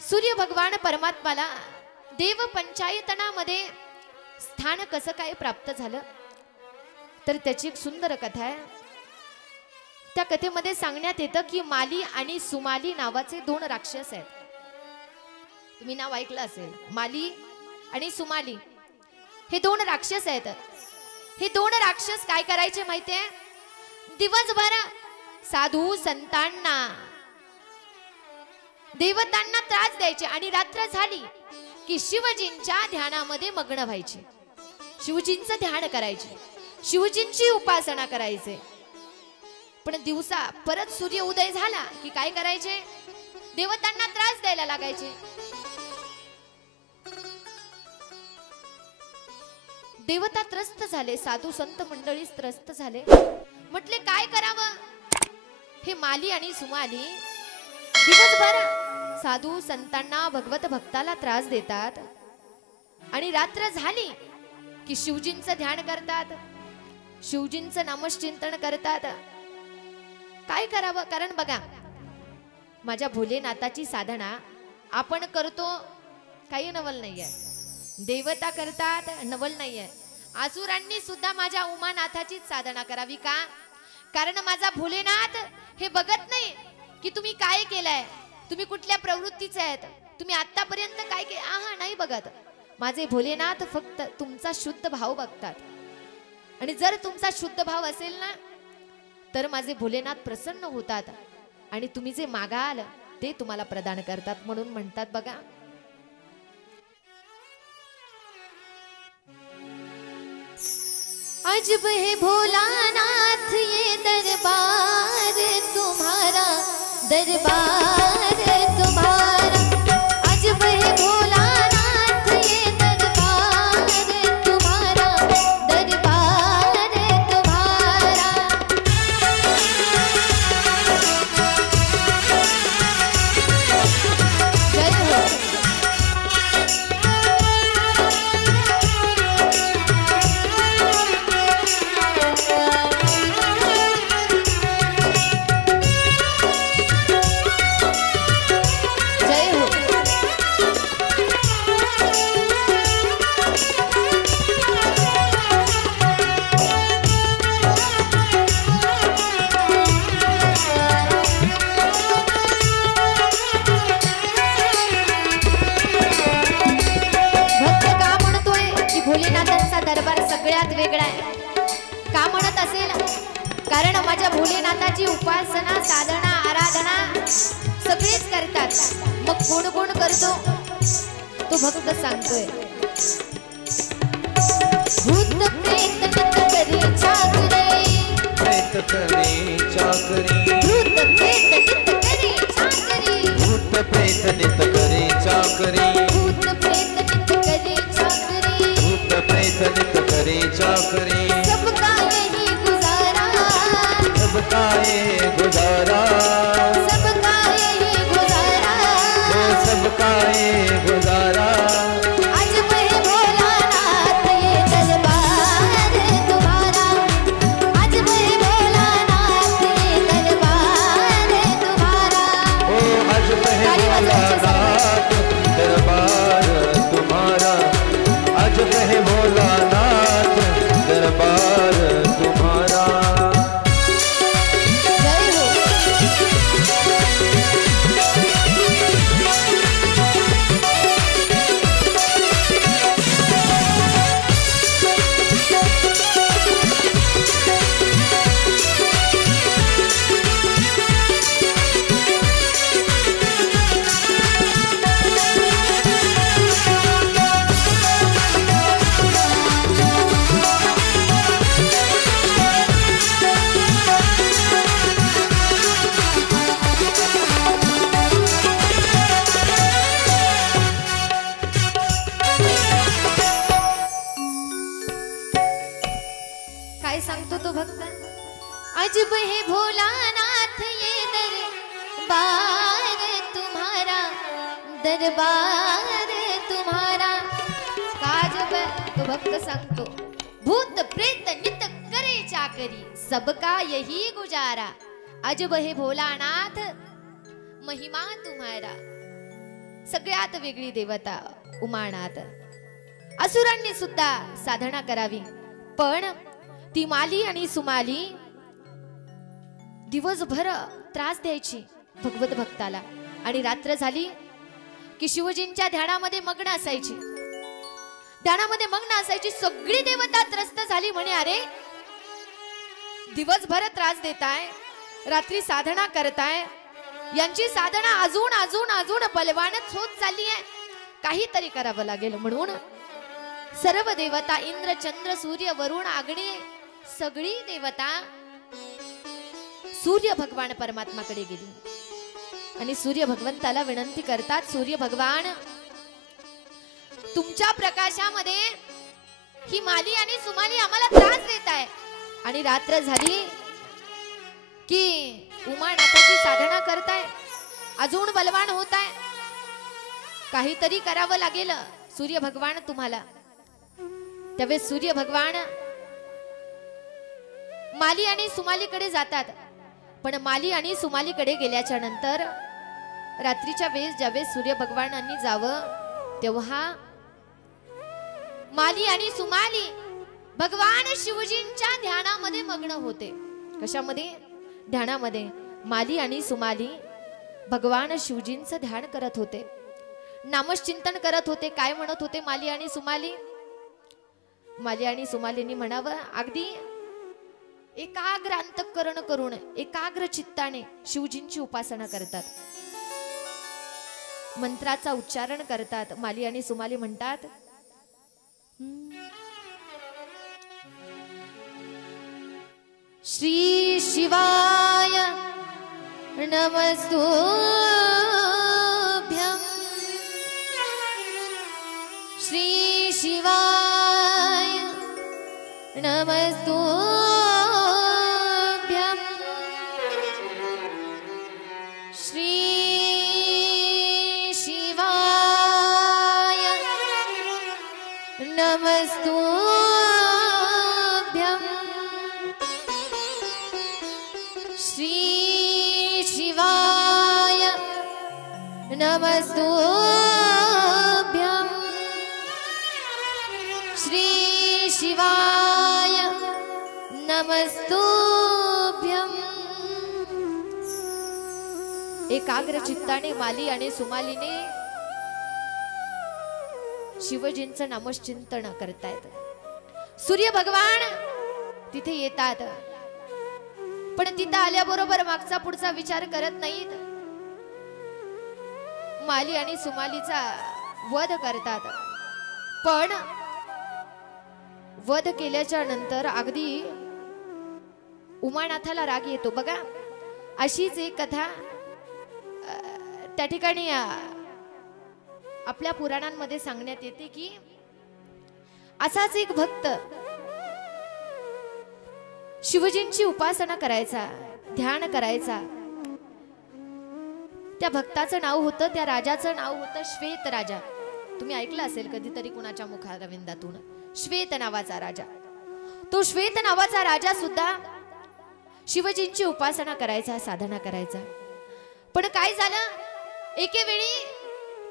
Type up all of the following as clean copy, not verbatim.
सूर्य भगवान परमात्माला देव पंचायतनामध्ये स्थान कसं काय प्राप्त झालं तर त्याची एक सुंदर कथा आहे। त्या कथेमध्ये सांगण्यात येतं की माली आणि सुमाली नावाचे दोन राक्षस आहेत। तुम्ही नाव ऐकलं असेल, माली आणि सुमाली हे दोन राक्षस आहेत। हे दोन राक्षस काय करायचे माहितीये, दिवसभर साधू संतांना देवतांना त्रास द्यायचे आणि रात्र झाली की शिवजींच्या ध्यानामध्ये मग्न व्हायचे, शिवजींचं ध्यान करायचे, शिवजींची उपासना करायचे। पण दिवसा परत सूर्य उदय झाला की काय करायचे, देवतांना त्रास द्यायला लागायचे। देवता त्रस्त झाले, साधू संत मंडळी त्रस्त झाले। म्हटले काय करावं। हे माली आणि सुमाली दिवसभर साधू संतांना भगवत भक्ताला त्रास देतात आणि रात्र झाली की शिवजींचं ध्यान करतात, शिवजींचं नामचिंतन करतात। काय करावं, कारण बघा माझ्या भोलेनाथाची साधना आपण करतो, काही नवल नाहीये, देवता करतात, नवल नाहीये। आसुरांनी सुद्धा माझ्या उमानाथाची साधना करावी का, कारण माझा भोलेनाथ हे बघत नाही की तुम्ही काय केलंय, तुम्ही कुठल्या प्रवृत्तीचे आहेत, तुम्ही आतापर्यंत काय केलं, आहा नाही बघत। माझे भोलेनाथ फक्त तुमचा शुद्ध भाव बघतात आणि जर तुमचा शुद्ध भाव असेल ना तर माझे भोलेनाथ प्रसन्न होतात आणि तुम्ही जे मागाल ते तुम्हाला प्रदान करतात। म्हणून म्हणतात बघा, अजब है भोलानाथ ये दरबार तुम्हारा, दरबार तुम्हारा, अजब है भोलानाथ ये दरबार तुम्हारा, दरबार तुम्हारा। जय हो। भोलेनाथांचा दरबार सगळ्यात वेगळा आहे का म्हणत असेल, कारण माझ्या भोलेनाथाची उपासना साधना आराधना सगळेच करतात, मग कोण कोण करतो तो भक्त सांगतोय। भूत प्रेत नित करे चाकरी, प्रेत करे चाकरी, भूत प्रेत नित करे चाकरी, भूत प्रेत नित करे चाकरी, भूत प्रेत नित करे चाकरी, भूत प्रेत नित करे चाकरी। सबका यही गुजारा, सबका ये गुजारा, सबका यही गुजारा, सबका ये गुजारा। अजब है भोलानाथ ये दरबार तुम्हारा, अजब है भोलानाथ ये दरबार तुम्हारा। ओ अजब है भोलानाथ दरबार तुम्हारा, अजब है भोलानाथ दरबार तुम्हारा। जय हो। काय सांगतो तो भक्त, अजब है भोलानाथ ये दरबार तुम्हारा, दरबार तुम्हारा। का अजब है, तो भक्त सांगतो, भूत प्रेत नित करे चाकरी, सबका यही गुजारा, अजब है भोलानाथ महिमा तुम्हारा। सगळ्यात वेगळी देवता उमानाथ. असुरांनी सुद्धा साधना करावी, पण ती माली आणि सुमाली दिवसभर त्रास द्यायची भगवत भक्ताला, आणि रात्र झाली की शिवजींच्या ध्यानामध्ये मग्न असायची. ध्यानामध्ये मग्न असायची. सगळी देवता त्रस्त झाली, म्हणे अरे दिवसभर त्रास देताय, रात्री साधना करताय, यांची साधना अजून अजून अजून बलवानच होत चालली आहे, काहीतरी करावं लागेल. म्हणून सर्व देवता इंद्र चंद्र सूर्य वरुण अग्नी सगळी देवता सूर्य भगवान परमात्माकडे गेली आणि सूर्य भगवंताला विनंती करतात, सूर्य भगवान तुमच्या प्रकाशामध्ये ही माली आणि सुमाली आम्हाला त्रास देत आहे, आणि रात्र झाली की उमानाथाची साधना करताय, अजून बलवान होत आहे, काहीतरी करावं लागेल सूर्य भगवान तुम्हाला. त्यावेळेस सूर्य भगवान माली आणि सुमालीकडे जातात. पण माली आणि सुमालीकडे गेल्याच्या नंतर रात्रीच्या वेळेस ज्यावेळेस सूर्य भगवानांनी जावं तेव्हा माली आणि सुमाली भगवान शिवजींच्या ध्यानामध्ये मग्न होते. कशामध्ये? ध्यानामध्ये. माली आणि सुमाली भगवान शिवजींचं ध्यान करत होते, नामचिंतन करत होते. काय म्हणत होते माली आणि सुमाली? माली आणि सुमालींनी म्हणावं, अगदी एकाग्र अंतःकरण करून एकाग्र चित्ताने शिवजींची उपासना करतात, मंत्राचा उच्चारण करतात. माली आणि सुमाली म्हणतात, श्री शिवाय नमस्तुभ्यं, श्री शिवाय नमस्तुभ्यं, श्री शिवाय नमस्तुभ्यं, श्री शिवाय नमस्तुभ्यं, श्री शिवाय नमस्तुभ्यं. एकाग्र चित्ताने माली आणि सुमालीने शिवजींचं नामचिंतन करतायत. सूर्य भगवान तिथे येतात, पण तिथं आल्याबरोबर मागचा पुढचा विचार करत नाहीत. माली आणि सुमालीचा वध करतात. पण वध केल्याच्या नंतर अगदी उमानाथाला राग येतो. बघा, अशीच एक कथा त्या ठिकाणी आपल्या पुराणांमध्ये सांगण्यात येते की असाच एक भक्त शिवजींची उपासना करायचा, ध्यान करायचा. त्या भक्ताचं नाव होतं, त्या राजाचं नाव होतं श्वेत राजा. तुम्ही ऐकलं असेल कधीतरी कुणाच्या मुखारविंदातून, श्वेत नावाचा राजा. तो श्वेत नावाचा राजा सुद्धा शिवजींची उपासना करायचा, साधना करायचा. पण काय झालं, एके वेळी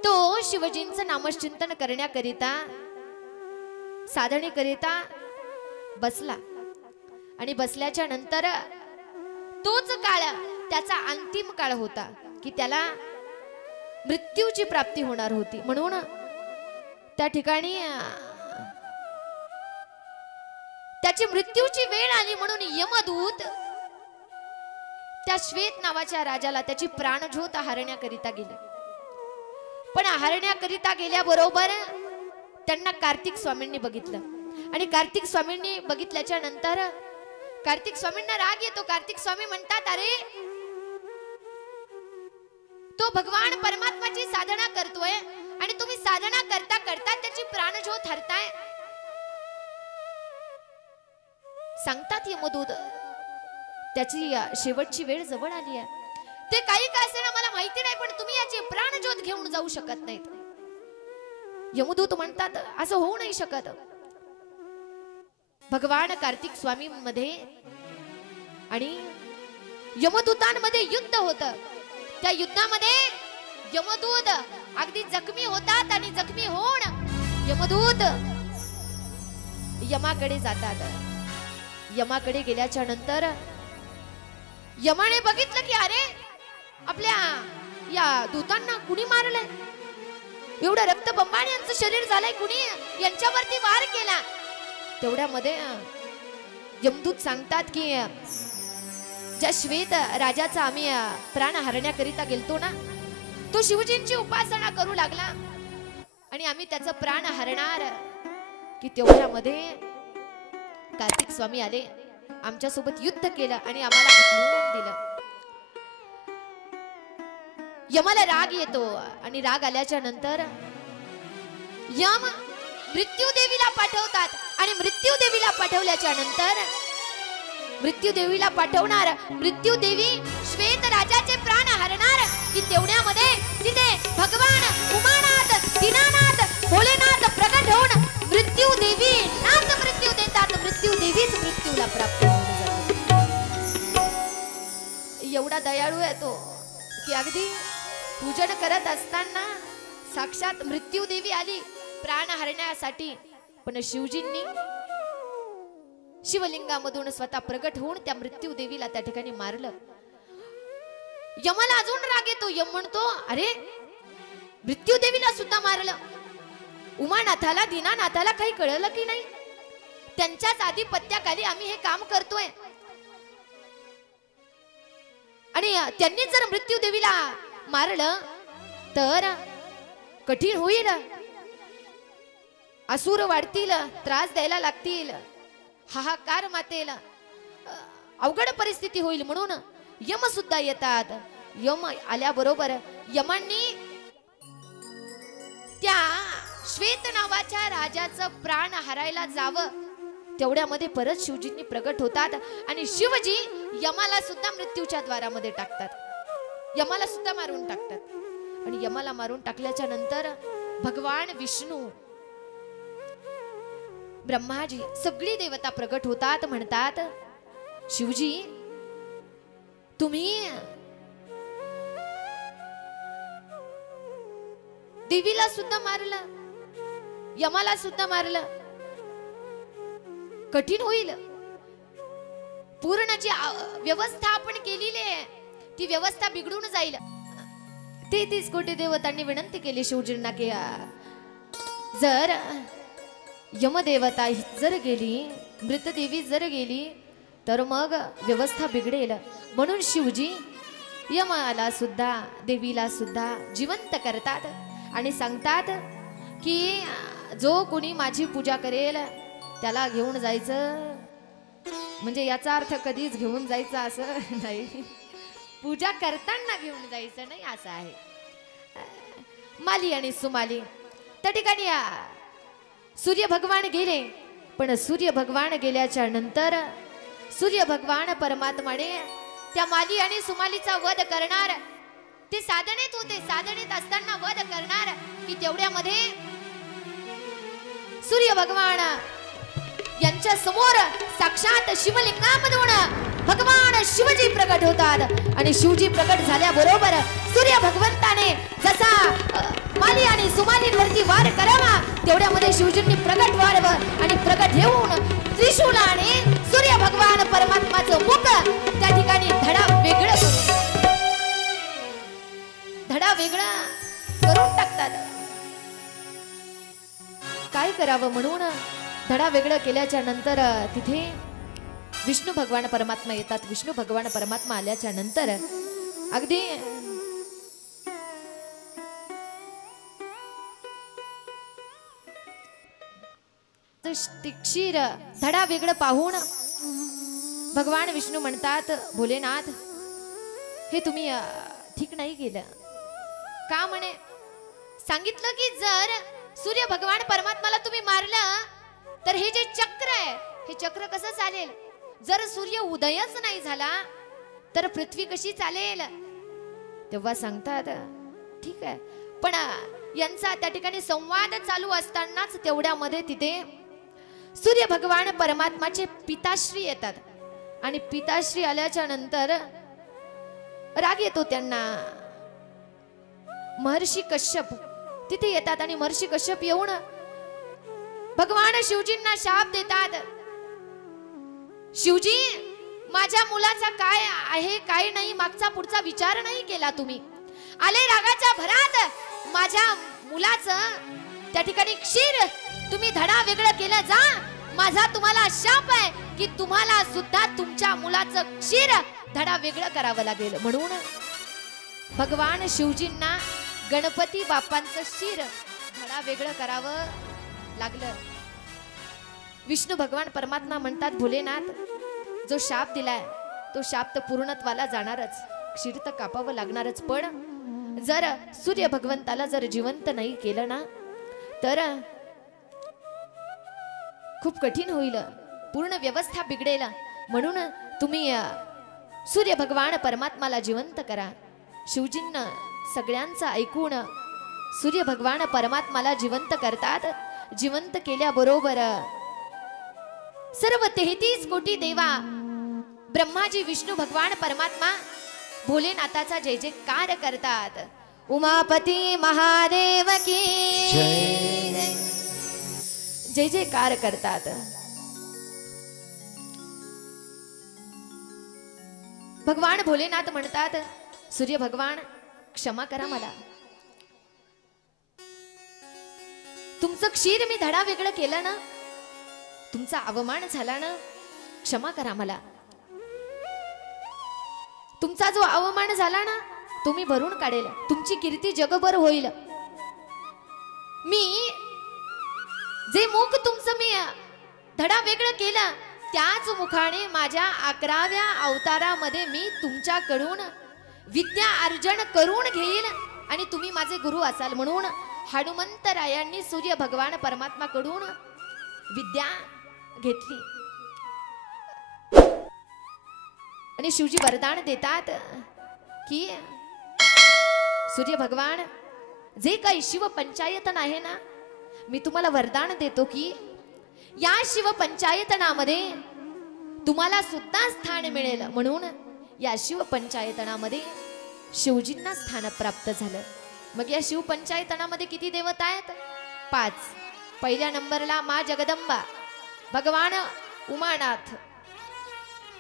तो शिवजींचं नामचिंतन करण्याकरिता, साधनेकरिता बसला, आणि बसल्याच्या नंतर तोच काळ त्याचा अंतिम काळ होता की त्याला मृत्यूची प्राप्ती होणार होती. म्हणून त्या ठिकाणी त्याची मृत्यूची वेळ आली. म्हणून यमदूत त्या श्वेत नावाच्या राजाला त्याची प्राणज्योत हरण्याकरिता गेले. पण हरण्याकरिता गेल्याबरोबर त्यांना कार्तिक स्वामींनी बघितलं, आणि कार्तिक स्वामींनी बघितल्याच्या नंतर कार्तिक स्वामींना राग येतो. कार्तिक स्वामी म्हणतात, अरे तो भगवान परमात्माची साधना करतोय आणि तुम्ही साधना करता करता त्याची प्राणज्योत हरताय. सांगतात यमदूत, त्याची शेवटची वेळ जवळ आली आहे. ते काही काय असेल मला माहिती नाही, पण तुम्ही याची प्राणज्योत घेऊन जाऊ शकत नाहीत. यमदूत म्हणतात, असं होऊ नाही शकत. भगवान कार्तिक स्वामी मध्ये आणि यमदूतांमध्ये युद्ध होतं. त्या युद्धामध्ये यमदूत अगदी जखमी होतात आणि जखमी होऊन यमदूत यमाकडे जातात. यमाकडे गेल्याच्या नंतर यमाने बघितलं की अरे आपल्या या दूतांना कुणी मारलंय, एवढं रक्तबंबाने यांचं शरीर झालंय, कुणी यांच्यावरती वार केला. तेवढ्यामध्ये यमदूत सांगतात की ज्या श्वेत राजाचा आम्ही प्राण हरण्याकरिता गेलतो ना, तो शिवजींची उपासना करू लागला आणि आम्ही त्याचा प्राण हरणार. की तेवढ्यामध्ये कार्तिक स्वामी आले, आमच्या सोबत युद्ध केलं आणि आम्हाला उचलून दिलं. यमाला राग येतो आणि राग आल्याच्या नंतर यम मृत्यू देवीला पाठवतात आणि मृत्यू देवीला पाठवल्याच्या नंतर मृत्यू देवीला पाठवणार. मृत्यू देवी श्वेत राजाचे प्राण हरणार. की तेवढ्यामध्ये तिथे भगवान उमानाथ, दीनानाथ, भोलेनाथ प्रगट होऊन मृत्यू देवी नाथ मृत्यू देतात. मृत्यू देवीच मृत्यूला प्राप्त होऊन जाते. एवढा दयाळू आहे तो की अगदी पूजन करत असताना साक्षात मृत्यू देवी आली प्राण हरण्यासाठी, पण शिवजींनी शिवलिंगामधून स्वतः प्रगट होऊन त्या मृत्यू देवीला त्या ठिकाणी मारलं. यमाला अजून राग येतो. यम म्हणतो अरे मृत्यू देवीला सुद्धा मारलं, उमानाथाला दीनानाथाला काही कळलं की नाही? त्यांच्याच आधिपत्याखाली आम्ही हे काम करतोय आणि त्यांनी जर मृत्यू देवीला मारलं तर कठीण होईल, असुर वाढतील, त्रास द्यायला लागतील, हाहाकार मातेल, अवघड परिस्थिती होईल. म्हणून यम सुद्धा येतात. यम आल्याबरोबर यमांनी त्या श्वेत नावाच्या राजाचं प्राण हरायला जावं. तेवढ्यामध्ये परत शिवजींनी प्रगट होतात आणि शिवजी यमाला सुद्धा मृत्यूच्या द्वारामध्ये टाकतात. यमाला सुद्धा मारून टाकतात आणि यमाला मारून टाकल्याच्या नंतर भगवान विष्णू, ब्रह्माजी, सगळी देवता प्रगट होतात. म्हणतात शिवजी तुम्ही देवीला सुद्धा मारलं, यमाला सुद्धा मारलं, कठीण होईल. पूर्ण जी व्यवस्था आपण केलेली आहे ती व्यवस्था बिघडून जाईल. 33 कोटी देवतांनी विनंती केली शिवजींना की जर यमदेवता जर गेली, मृतदेवी जर गेली तर मग व्यवस्था बिघडेल. म्हणून शिवजी यमाला सुद्धा देवीला सुद्धा जिवंत करतात आणि सांगतात की जो कोणी माझी पूजा करेल त्याला घेऊन जायचं. म्हणजे याचा अर्थ कधीच घेऊन जायचं असं नाही, पूजा करताना घेऊन जायचं नाही असं आहे. माली आणि सुमाली त्या ठिकाणी सूर्य भगवान गेले, पण सूर्य भगवान गेल्याच्या नंतर सूर्य भगवान परमात्माने त्या माली आणि सुमालीचा वध करणार. ते साधनेत होते, साधनेत असताना वध करणार. की तेवढ्यामध्ये सूर्य भगवान यांच्या समोर साक्षात शिवलिंगामधून भगवान शिवजी प्रकट होतात आणि शिवजी प्रकट झाल्याबरोबर सूर्य भगवंताने जसा माली आणि सुमालींवरती वार करावा तेवढ्यामध्ये शिवजींनी प्रकट व्हावं आणि प्रकट होऊन त्रिशूलाने सूर्य भगवान परमात्माचं मुख त्या ठिकाणी धडा वेगळा करून टाकतात. काय करावं म्हणून धडा वेगळं केल्याच्या नंतर तिथे विष्णू भगवान परमात्मा येतात. विष्णू भगवान परमात्मा आल्याच्या नंतर अगदी तीक्ष्ण धडा वेगळं पाहून भगवान विष्णू म्हणतात भोलेनाथ हे तुम्ही ठीक नाही केलं. का म्हणे? सांगितलं की जर सूर्य भगवान परमात्माला तुम्ही मारलं तर हे जे चक्र आहे हे चक्र कसं चालेल? जर सूर्य उदयच नाही झाला तर पृथ्वी कशी चालेल? तेव्हा सांगतात ठीक आहे, पण यांचा त्या ठिकाणी संवाद चालू असतानाच तेवढ्यामध्ये तिथे सूर्य भगवान परमात्माचे पिताश्री येतात आणि पिताश्री आल्याच्या नंतर राग येतो त्यांना. महर्षी कश्यप तिथे येतात आणि महर्षी कश्यप येऊन भगवान शिवजींना शाप देतात. शिवजी, माझ्या मुलाचा काय आहे काय नाही मागचा पुढचा विचार नाही केला तुम्ही. आले रागाच्या भरात माझ्या मुलाचं त्या ठिकाणी क्षीर तुम्ही धडा वेगळं केलं. जा, माझा तुम्हाला शाप आहे की तुम्हाला सुद्धा तुमच्या मुलाचं क्षीर धडा वेगळं करावं लागेल. म्हणून भगवान शिवजींना गणपती बाप्पांचं क्षीर धडा वेगळं करावं लागलं. विष्णू भगवान परमात्मा म्हणतात, भोलेनाथ, जो शाप दिलाय तो शाप तर पूर्णत्वाला जाणारच, क्षीर तर कापावं लागणारच. पण जर सूर्य भगवंताला जर जिवंत नाही केलं ना तर खूप कठीण होईल, पूर्ण व्यवस्था बिघडेल. म्हणून तुम्ही सूर्य भगवान परमात्माला जिवंत करा. शिवजींना सगळ्यांचं ऐकून सूर्य भगवान परमात्माला जिवंत करतात. जिवंत केल्याबरोबर सर्व 33 कोटी देवा, ब्रह्माजी, विष्णू भगवान परमात्मा भोलेनाथाचा जय जयकार करतात. उमापती महादेव की जय जयकार करतात. भगवान भोलेनाथ म्हणतात, सूर्य भगवान क्षमा करा मला, तुमचं क्षीर मी धडा वेगळं केलं ना, तुमचा अवमान झाला ना, क्षमा करा मला. तुमचा जो अवमान झाला ना तो मी भरून काढेल, तुमची कीर्ती जगभर होईल. मी जे मुख तुमचं मी धडा वेगळं केलं त्याच मुखाने माझ्या 11व्या अवतारामध्ये मी तुमच्याकडून विद्या अर्जन करून घेईल आणि तुम्ही माझे गुरु असाल. म्हणून हनुमंतरायांनी सूर्य भगवान परमात्माकडून विद्या घेतली आणि शिवजी वरदान देतात की सूर्य भगवान, जे काही शिव पंचायतन आहे ना, मी तुम्हाला वरदान देतो की या शिव पंचायतनामध्ये तुम्हाला सुद्धा स्थान मिळेल. म्हणून या शिव पंचायतनामध्ये शिवजींना स्थान प्राप्त झालं. मग या शिव पंचायतनामध्ये किती देवता आहेत? 5. पहिल्या नंबरला मा जगदंबा, भगवान उमानाथ,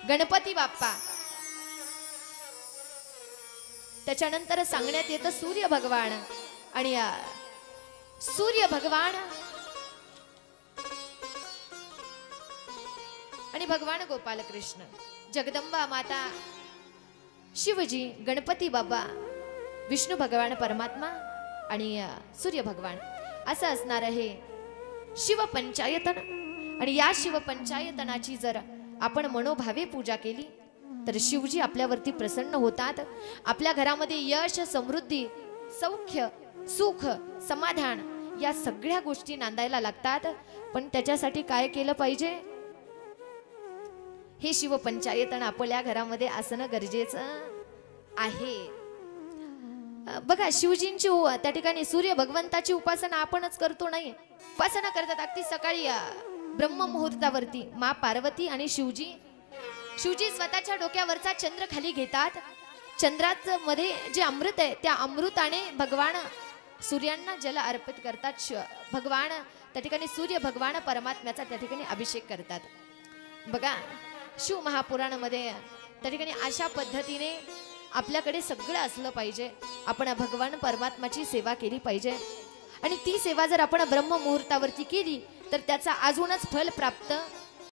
गणपती बाप्पा. त्याच्यानंतर सांगण्यात येतं सूर्य भगवान आणि सूर्य भगवान आणि भगवान गोपाल कृष्ण, जगदंबा माता, शिवजी, गणपती बाबा, विष्णू भगवान परमात्मा आणि सूर्य भगवान, असं असणार आहे शिव पंचायतन. आणि या शिव पंचायतनाची जर आपण मनोभावे पूजा केली तर शिवजी आपल्यावरती प्रसन्न होतात. आपल्या घरामध्ये यश, समृद्धी, सौख्य, सुख, समाधान या सगळ्या गोष्टी नांदायला लागतात. पण त्याच्यासाठी काय केलं पाहिजे? हे शिव पंचायतन आपल्या घरामध्ये असणं गरजेचं आहे. बघा, शिवजींची त्या ठिकाणी सूर्य भगवंताची उपासना आपणच करतो नाही, उपासना करतात. अगदी सकाळी ब्रह्म मुहूर्तावरती मा पार्वती आणि शिवजी स्वतःच्या डोक्यावरचा चंद्र खाली घेतात. चंद्रात मध्ये जे अमृत आहे त्या अमृताने भगवान सूर्यांना जल अर्पित करतात. भगवान त्या ठिकाणी सूर्य भगवान परमात्म्याचा त्या ठिकाणी अभिषेक करतात. बघा, शिव महापुराणामध्ये त्या ठिकाणी अशा पद्धतीने आपल्याकडे सगळं असलं पाहिजे. आपण भगवान परमात्म्याची सेवा केली पाहिजे आणि ती सेवा जर आपण ब्रह्म मुहूर्तावरती केली तर त्याचा अजूनच फल प्राप्त